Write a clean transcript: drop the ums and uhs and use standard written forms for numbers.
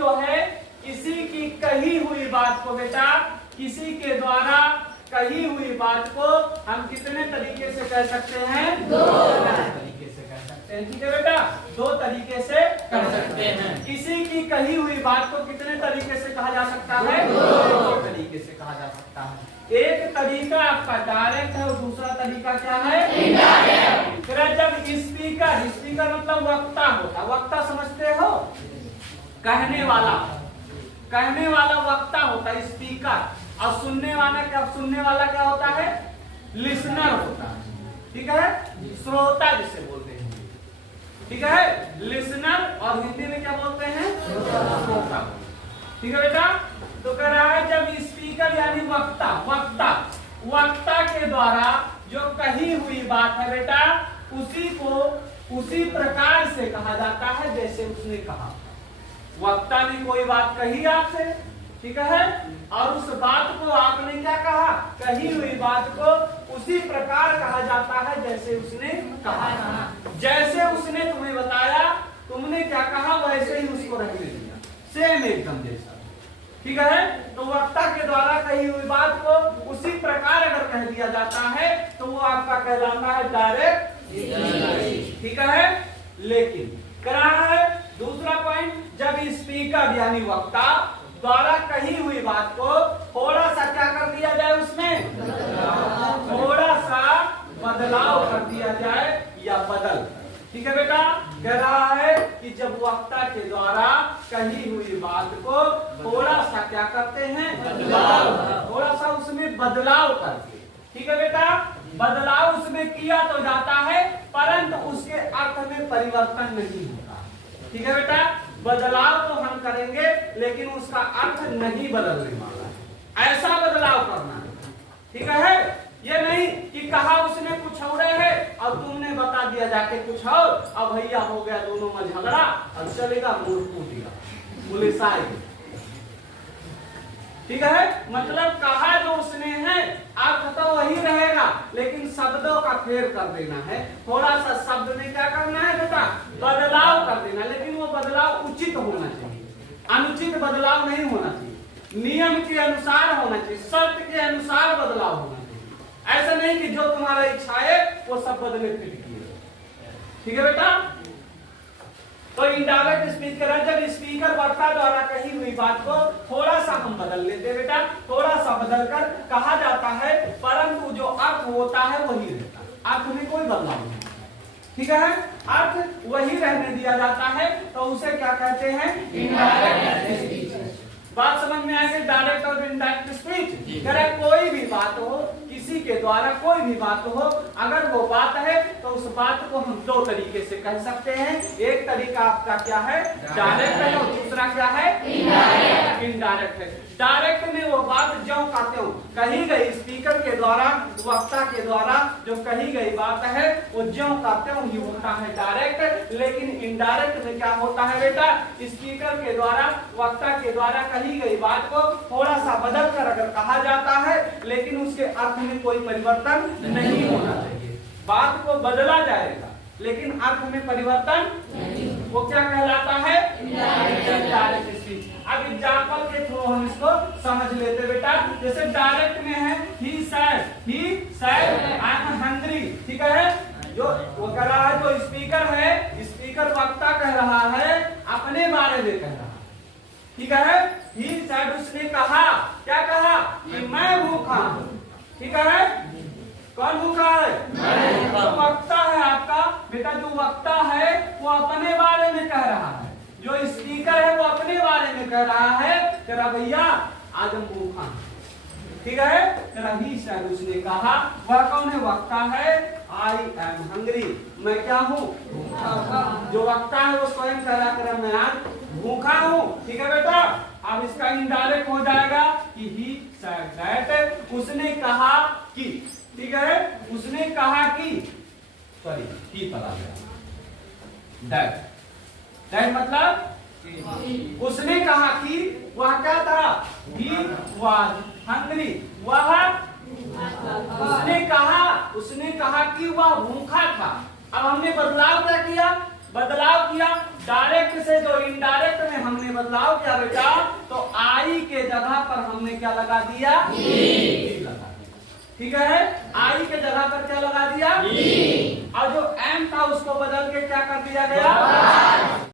जो है किसी की कही हुई बात को बेटा, किसी के द्वारा कही हुई बात को हम कितने तरीके से कह सकते हैं? दो तरीके से कह सकते हैं। ठीक है बेटा, दो तरीके से कह सकते हैं। किसी की कही हुई बात को कितने तरीके से कहा जा सकता है? दो तरीके से कहा जा सकता है। एक तरीका आपका डायरेक्ट है और दूसरा तरीका क्या है? इनडायरेक्ट। फिर जब स्पीकर, स्पीकर मतलब वक्ता होता, वक्ता समझते हो? कहने वाला, कहने वाला वक्ता होता है स्पीकर, और सुनने वाला क्या होता है? लिसनर होता है। ठीक है, श्रोता जिसे बोलते हैं। ठीक है, लिसनर, और हिंदी में क्या बोलते हैं? श्रोता। ठीक है बेटा, तो कह रहा है जब स्पीकर यानी वक्ता, वक्ता के द्वारा जो कही हुई बात है बेटा, उसी को उसी प्रकार से कहा जाता है जैसे उसने कहा। वक्ता ने कोई बात कही आपसे, ठीक है, और उस बात को आपने क्या कहा? कही हुई बात को उसी प्रकार कहा जाता है जैसे उसने कहा। जैसे उसने तुम्हें बताया, तुमने क्या कहा वैसे ही उसको रखने दिया, सेम एकदम जैसा। ठीक है, तो वक्ता के द्वारा कही हुई बात को उसी प्रकार अगर कह दिया जाता है तो वो आपका कहलाता है डायरेक्ट। ठीक है, लेकिन कह रहा है दूसरा पॉइंट, जब स्पीकर यानी वक्ता द्वारा कही हुई बात को थोड़ा सा क्या कर दिया जाए, उसमें थोड़ा सा बदलाव कर दिया जाए या बदल। ठीक है बेटा, कह रहा है कि जब वक्ता के द्वारा कही हुई बात को थोड़ा सा क्या करते हैं? बदलाव, थोड़ा सा उसमें बदलाव करके। ठीक है बेटा, बदलाव उसमें किया तो जाता है, परंतु उसके अर्थ में परिवर्तन नहीं होता। ठीक है बेटा, बदलाव तो हम करेंगे लेकिन उसका अर्थ नहीं बदलने वाला है, ऐसा बदलाव करना है। ठीक है, ये नहीं कि कहा उसने कुछ और है और तुमने बता दिया जाके कुछ और, अब भैया हो गया दोनों में झगड़ा, अब चलेगा मुंह फूट गया, पुलिस आएगी। ठीक है, मतलब कहा जो उसने है अर्थ तो वही रहेगा, लेकिन शब्दों का फेर कर देना है, थोड़ा सा शब्द में क्या करना है बेटा? बदलाव कर देना, लेकिन वो बदलाव उचित होना चाहिए, अनुचित बदलाव नहीं होना चाहिए, नियम के अनुसार होना चाहिए, शर्त के अनुसार बदलाव होना चाहिए। ऐसा नहीं कि जो तुम्हारा इच्छा है वो सब बदले फिर किए। ठीक है बेटा, तो इनडायरेक्ट स्पीकर है जब स्पीकर वक्ता द्वारा कही हुई बात को थोड़ा सा हम बदल लेते बेटा, थोड़ा सा बदलकर कहा जाता है, परंतु जो अर्थ होता है वही रहता है, अर्थ में कोई बदलाव नहीं। ठीक है, अर्थ वही रहने दिया जाता है, तो उसे क्या कहते हैं? Indirect speech. बात समझ में आएगी? डायरेक्ट और इनडायरेक्ट स्पीच। अगर कोई भी बात हो, किसी के द्वारा कोई भी बात हो, अगर वो बात है तो उस बात को हम दो तरीके से कह सकते हैं। एक तरीका आपका क्या है? डायरेक्ट है, और दूसरा क्या है? इनडायरेक्ट। इनडायरेक्ट है। डायरेक्ट में वो बात ज्यों का त्यों कही गई, स्पीकर के द्वारा, वक्ता के द्वारा जो कही गई बात है वो ज्यों का त्यों ही होता है डायरेक्ट। लेकिन इनडायरेक्ट में क्या होता है बेटा? स्पीकर के द्वारा, वक्ता के द्वारा कही गई बात को थोड़ा सा बदल कर अगर कहा जाता है, लेकिन उसके अर्थ में कोई परिवर्तन नहीं होना चाहिए, बात को बदला जाएगा लेकिन अर्थ में परिवर्तन नहीं। वो क्या कहलाता है? Indirect speech. अब एग्जांपल के थ्रू हम इसको समझ लेते बेटा। जैसे डायरेक्ट में है ही said I am hungry। ठीक है, जो वो कह रहा है, जो स्पीकर है, स्पीकर वक्ता कह रहा है, अपने बारे में कह रहा है। ठीक है, ही said उसने कहा, क्या कहा? कि मैं भूखा हूं। ठीक है, कौन भूखा है? जो वक्ता है आपका बेटा, जो वक्ता है वो अपने बारे में कह रहा है, जो स्पीकर है वो अपने बारे में कह रहा है, तेरा भैया आज हम भूखा हैं। ठीक है, तेरा ही शायद उसने कहा, वह कौन है? वक्ता है। आई एम हंग्री, मैं क्या हूँ? जो वक्ता है वो स्वयं कह रहा है मैं आज भूखा हूँ। ठीक है बेटा, अब इसका इनडायरेक्ट हो जाएगा कि ही said that, उसने कहा कि। ठीक है, उसने कहा कि, सॉरी ही पर आ गया, दैट मतलब उसने कहा कि वह क्या था? ही वाज हंग्री, वह, उसने कहा कि वह भूखा था। अब हमने बदलाव क्या किया? बदलाव किया, डायरेक्ट से जो इनडायरेक्ट में हमने बदलाव किया बेटा, तो आई के जगह पर हमने क्या लगा दिया, ई लगा दिया। ठीक है, आई के जगह पर क्या लगा दिया, ई। और जो एम था उसको बदल के क्या कर दिया गया,